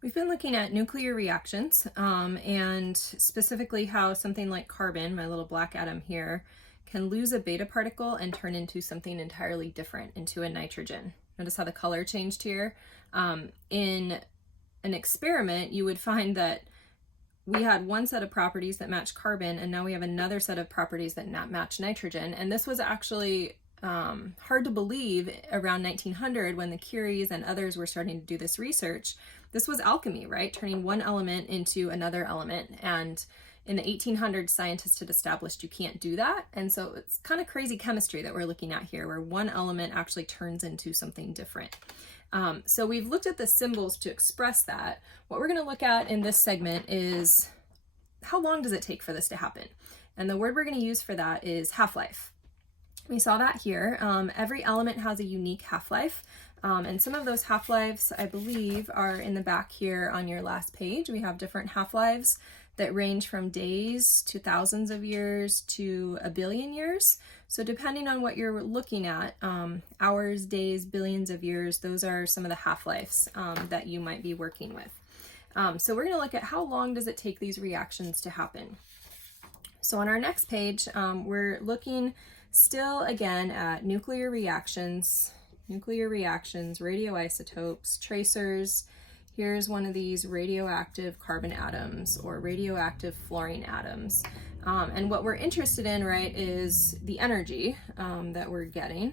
We've been looking at nuclear reactions and specifically how something like carbon, my little black atom here, can lose a beta particle and turn into something entirely different, into a nitrogen. Notice how the color changed here? In an experiment, you would find that we had one set of properties that match carbon, and now we have another set of properties that match nitrogen. And this was actually hard to believe around 1900 when the Curies and others were starting to do this research. This was alchemy, right? Turning one element into another element. And in the 1800s, scientists had established you can't do that. And so it's kind of crazy chemistry that we're looking at here, where one element actually turns into something different. So we've looked at the symbols to express that. What we're going to look at in this segment is how long does it take for this to happen? And the word we're going to use for that is half-life. We saw that here. Every element has a unique half-life. And some of those half-lives, I believe, are in the back here on your last page. We have different half-lives that range from days to thousands of years to a billion years. So depending on what you're looking at, hours, days, billions of years, those are some of the half-lives that you might be working with. So we're going to look at how long does it take these reactions to happen. So on our next page, we're looking still again at nuclear reactions, radioisotopes, tracers. Here's one of these radioactive carbon atoms or radioactive fluorine atoms. And what we're interested in, right, is the energy that we're getting.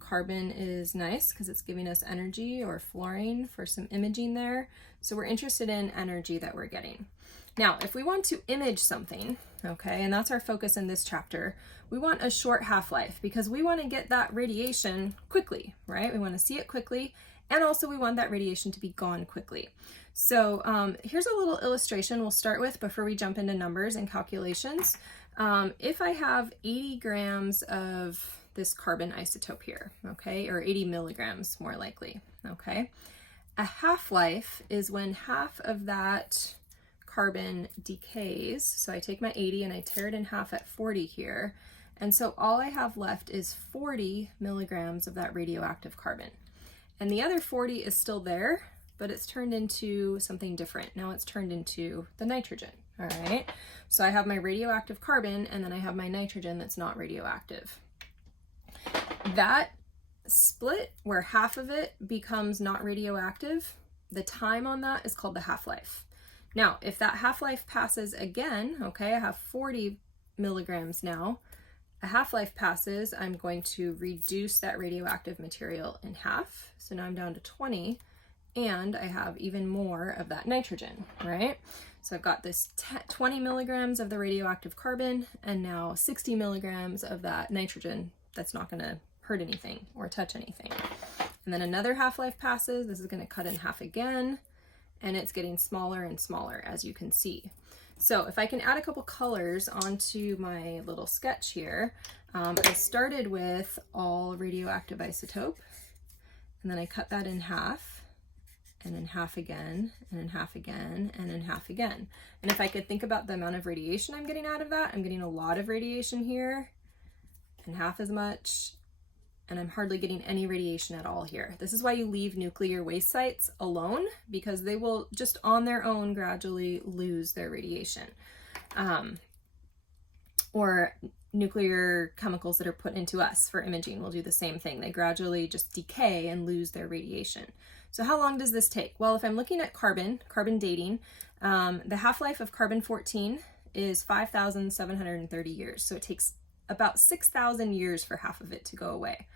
Carbon is nice because it's giving us energy, or fluorine for some imaging there. So we're interested in energy that we're getting. Now, if we want to image something, okay, and that's our focus in this chapter, we want a short half-life because we want to get that radiation quickly, right? We want to see it quickly, and also we want that radiation to be gone quickly. So here's a little illustration we'll start with before we jump into numbers and calculations. If I have 80 grams of this carbon isotope here, okay, or 80 milligrams more likely, okay, a half-life is when half of that carbon decays. So I take my 80 and I tear it in half at 40 here. And so all I have left is 40 milligrams of that radioactive carbon. And the other 40 is still there, but it's turned into something different. Now it's turned into the nitrogen, all right? So I have my radioactive carbon, and then I have my nitrogen that's not radioactive. That split where half of it becomes not radioactive, the time on that is called the half-life. Now, if that half-life passes again, okay, I have 40 milligrams now, a half-life passes, I'm going to reduce that radioactive material in half. So now I'm down to 20, and I have even more of that nitrogen, right? So I've got this 20 milligrams of the radioactive carbon, and now 60 milligrams of that nitrogen that's not gonna hurt anything or touch anything. And then another half-life passes, this is gonna cut in half again, and it's getting smaller and smaller, as you can see. So if I can add a couple colors onto my little sketch here, I started with all radioactive isotope, and then I cut that in half, and in half again, and in half again, and in half again. And if I could think about the amount of radiation I'm getting out of that, I'm getting a lot of radiation here, and half as much, and I'm hardly getting any radiation at all here. This is why you leave nuclear waste sites alone, because they will just on their own gradually lose their radiation. Or nuclear chemicals that are put into us for imaging will do the same thing. They gradually just decay and lose their radiation. So how long does this take? Well, if I'm looking at carbon dating, the half-life of carbon-14 is 5,730 years. So it takes about 6,000 years for half of it to go away.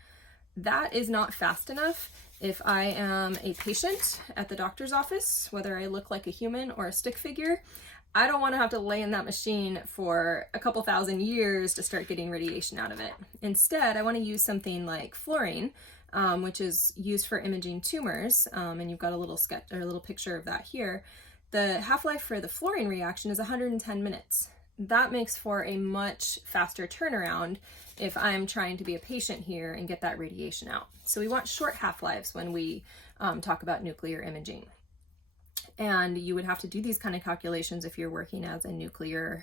That is not fast enough if I am a patient at the doctor's office, whether I look like a human or a stick figure. I don't want to have to lay in that machine for a couple thousand years to start getting radiation out of it. Instead, I want to use something like fluorine, which is used for imaging tumors, and you've got a little sketch or a little picture of that here. The half-life for the fluorine reaction is 110 minutes. That makes for a much faster turnaround if I'm trying to be a patient here and get that radiation out. So we want short half-lives when we talk about nuclear imaging. And you would have to do these kind of calculations if you're working as a nuclear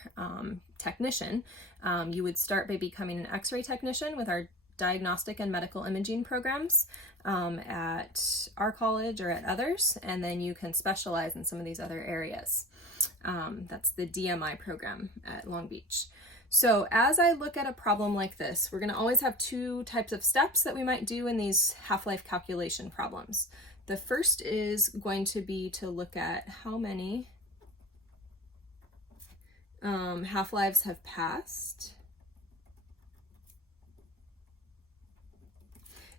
technician. You would start by becoming an X-ray technician with our diagnostic and medical imaging programs at our college or at others, and then you can specialize in some of these other areas. That's the DMI program at Long Beach. So as I look at a problem like this, we're going to always have two types of steps that we might do in these half-life calculation problems. The first is going to be to look at how many half-lives have passed.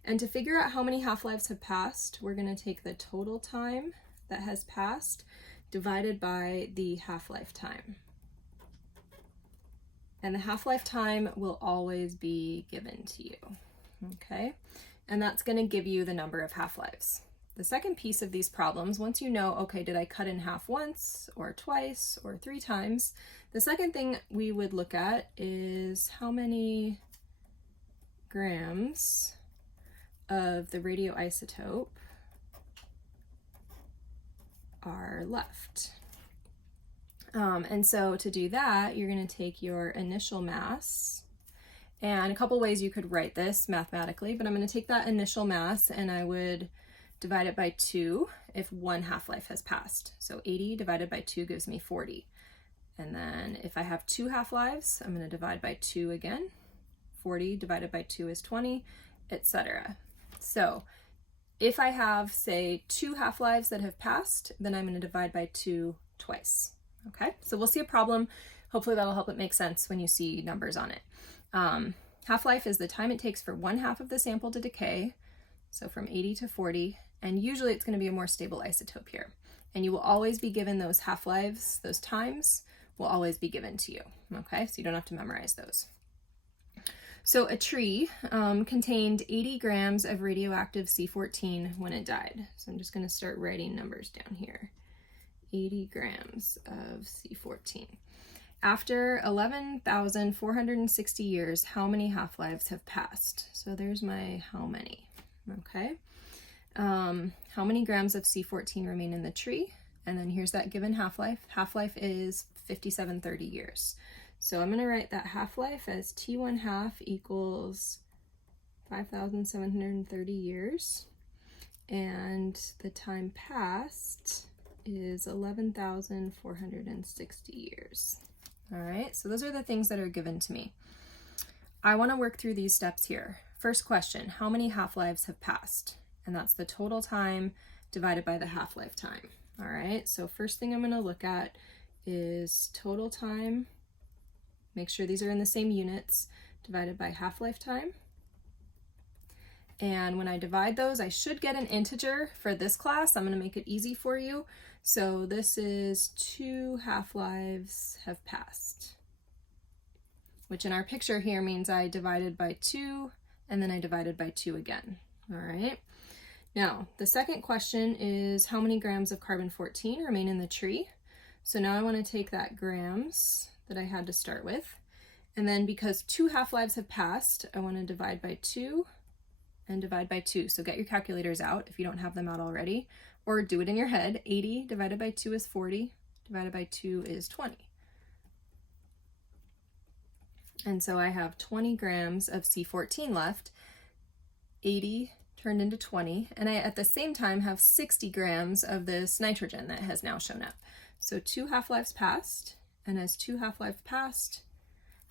And to figure out how many half-lives have passed, we're going to take the total time that has passed divided by the half-life time. And the half-life time will always be given to you, okay? And that's going to give you the number of half-lives. The second piece of these problems, once you know, okay, did I cut in half once or twice or 3 times, the second thing we would look at is how many grams of the radioisotope are left. And so to do that, you're going to take your initial mass, and a couple ways you could write this mathematically, but I'm going to take that initial mass and I would divide it by 2 if 1 half-life has passed. So 80 divided by 2 gives me 40. And then if I have 2 half-lives, I'm going to divide by 2 again. 40 divided by 2 is 20, etc. So if I have, say, 2 half-lives that have passed, then I'm going to divide by 2 twice. Okay, so we'll see a problem. Hopefully that'll help it make sense when you see numbers on it. Half-life is the time it takes for 1/2 of the sample to decay, so from 80 to 40, and usually it's going to be a more stable isotope here. And you will always be given those half-lives, those times will always be given to you, okay? So you don't have to memorize those. So a tree contained 80 grams of radioactive C14 when it died. So I'm just going to start writing numbers down here. 80 grams of C14. After 11,460 years, how many half-lives have passed? So there's my how many, okay? How many grams of C14 remain in the tree? And then here's that given half-life. Half-life is 5730 years. So I'm going to write that half-life as T1/2 equals 5,730 years. And the time passed is 11,460 years. All right, so those are the things that are given to me. I want to work through these steps here. First question, how many half-lives have passed? And that's the total time divided by the half-life time. All right, so first thing I'm going to look at is total time. Make sure these are in the same units, divided by half-life time. And when I divide those, I should get an integer for this class. I'm going to make it easy for you. So this is 2 half-lives have passed, which in our picture here means I divided by 2 and then I divided by 2 again. All right. Now, the second question is how many grams of carbon-14 remain in the tree? So now I want to take that grams that I had to start with, and then because 2 half-lives have passed, I want to divide by 2 and divide by 2. So get your calculators out if you don't have them out already, or do it in your head. 80 divided by 2 is 40, divided by 2 is 20. And so I have 20 grams of C14 left, 80 turned into 20, and I at the same time have 60 grams of this nitrogen that has now shown up. So 2 half-lives passed, and as 2 half-lives passed,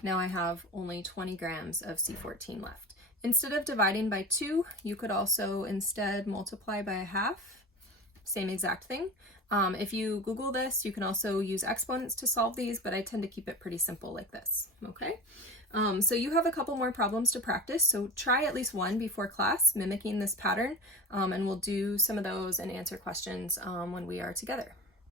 now I have only 20 grams of C14 left. Instead of dividing by 2, you could also instead multiply by 1/2. Same exact thing. If you Google this, you can also use exponents to solve these, but I tend to keep it pretty simple like this, okay? So you have a couple more problems to practice, so try at least one before class, mimicking this pattern, and we'll do some of those and answer questions when we are together.